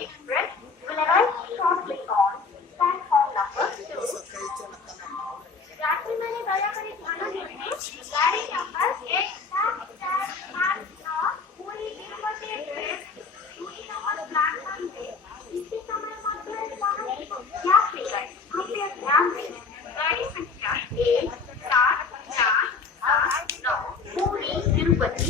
Express will arrive shortly on platform number 2. যাত্রীମାନେ ଦୟାକରି ଧ୍ୟାନ ଦିଅନ୍ତୁ ଗାଡ଼ି number 1-4-8 Puri Tirupati express 2 number platform पे इसी समय मध्य पहुंचेगी। यात्रीगण कृपया ध्यान दें गाड़ी संख्या 1-7-4-8-9 पुरी तिरुपति